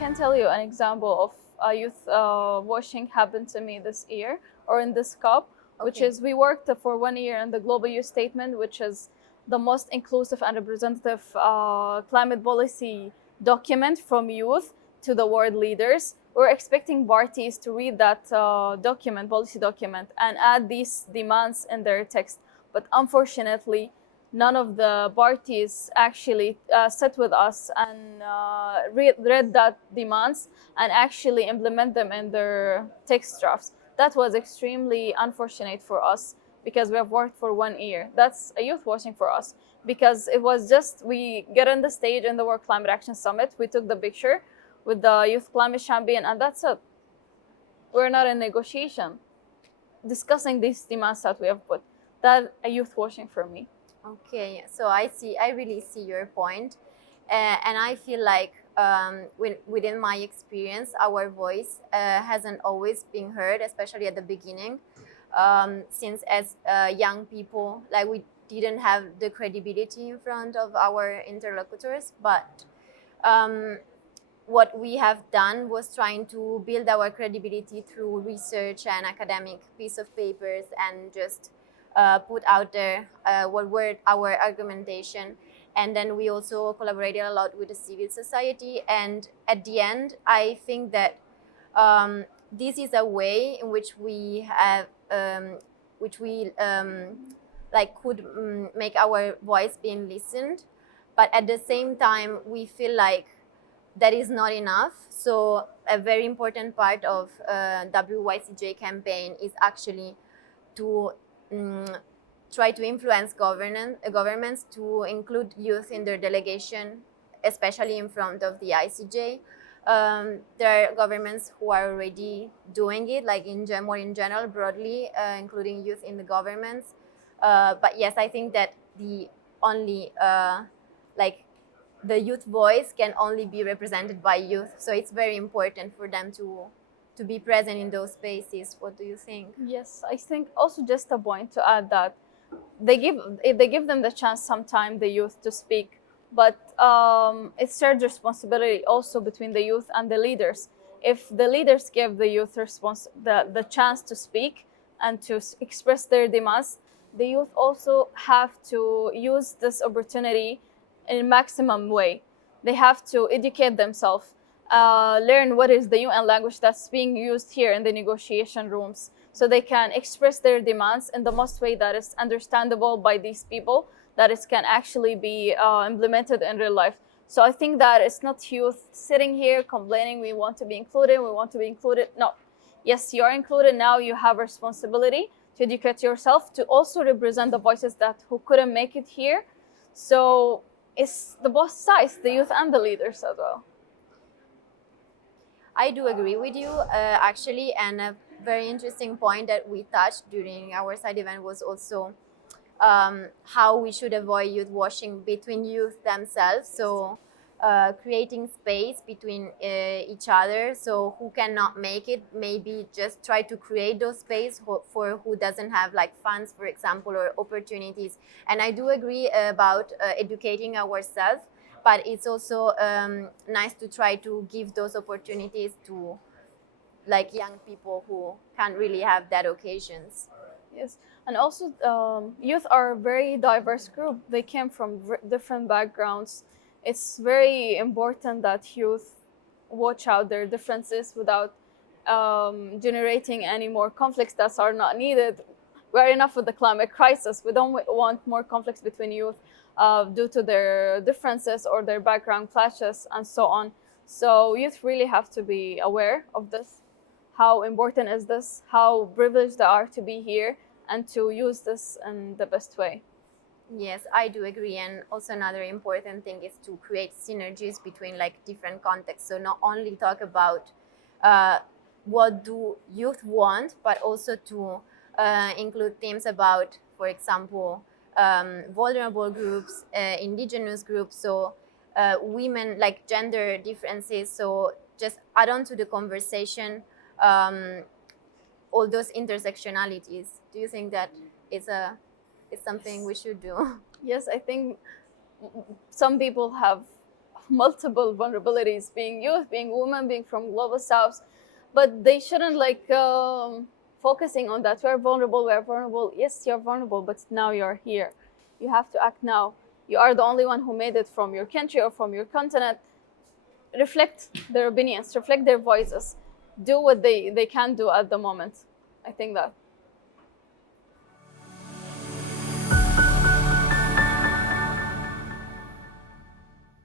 can tell you an example of a youth washing happened to me this year or in this COP, which Okay. is we worked for 1 year on the Global Youth Statement, which is the most inclusive and representative climate policy document from youth to the world leaders. We're expecting parties to read that policy document, and add these demands in their text. But unfortunately, none of the parties actually sat with us and read that demands and actually implement them in their text drafts. That was extremely unfortunate for us because we have worked for 1 year. That's a youth watching for us, because it was just we get on the stage in the World Climate Action Summit, we took the picture with the youth climate champion, and that's it. We're not in negotiation discussing these demands that we have put. That a youth watching for me. Okay, so I really see your point. And I feel like within my experience, our voice hasn't always been heard, especially at the beginning. Since as young people, like we didn't have the credibility in front of our interlocutors, but what we have done was trying to build our credibility through research and academic piece of papers, and just put out there what were our argumentation. And then we also collaborated a lot with the civil society. And at the end, I think that this is a way in which we have, like could make our voice being listened. But at the same time, we feel like that is not enough. So a very important part of WYCJ campaign is actually to try to influence governments to include youth in their delegation, especially in front of the ICJ. There are governments who are already doing it, like more in general, broadly, including youth in the governments. But yes, I think that the only the youth voice can only be represented by youth. So it's very important for them to be present in those spaces. What do you think? Yes, I think also just a point to add that if they give them the chance sometime, the youth, to speak, but it's shared responsibility also between the youth and the leaders. If the leaders give the youth the chance to speak and to express their demands, the youth also have to use this opportunity in a maximum way. They have to educate themselves, learn what is the UN language that's being used here in the negotiation rooms, so they can express their demands in the most way that is understandable by these people, that it can actually be implemented in real life. So I think that it's not youth sitting here complaining, we want to be included, we want to be included. No. Yes, you are included. Now you have a responsibility to educate yourself, to also represent the voices that who couldn't make it here. So it's the both sides, the youth and the leaders as well. I do agree with you, actually, and a very interesting point that we touched during our side event was also how we should avoid youth washing between youth themselves. So creating space between each other. So who cannot make it, maybe just try to create those space for who doesn't have like funds, for example, or opportunities. And I do agree about educating ourselves, but it's also nice to try to give those opportunities to like young people who can't really have that occasions. Yes, and also youth are a very diverse group. They came from different backgrounds. It's very important that youth watch out their differences without generating any more conflicts that are not needed. We're enough with the climate crisis. We don't want more conflicts between youth due to their differences or their background clashes and so on. So youth really have to be aware of this. How important is this? How privileged they are to be here and to use this in the best way. Yes, I do agree. And also another important thing is to create synergies between like different contexts. So not only talk about what do youth want, but also to include themes about, for example, vulnerable groups, indigenous groups, so women, like gender differences. So just add on to the conversation all those intersectionalities. Do you think that it's something we should do? Yes, I think some people have multiple vulnerabilities, being youth, being women, being from global south, but they shouldn't like focusing on that. We're vulnerable, we're vulnerable. Yes, you're vulnerable, but now you're here. You have to act now. You are the only one who made it from your country or from your continent. Reflect their opinions, reflect their voices, do what they can do at the moment. I think that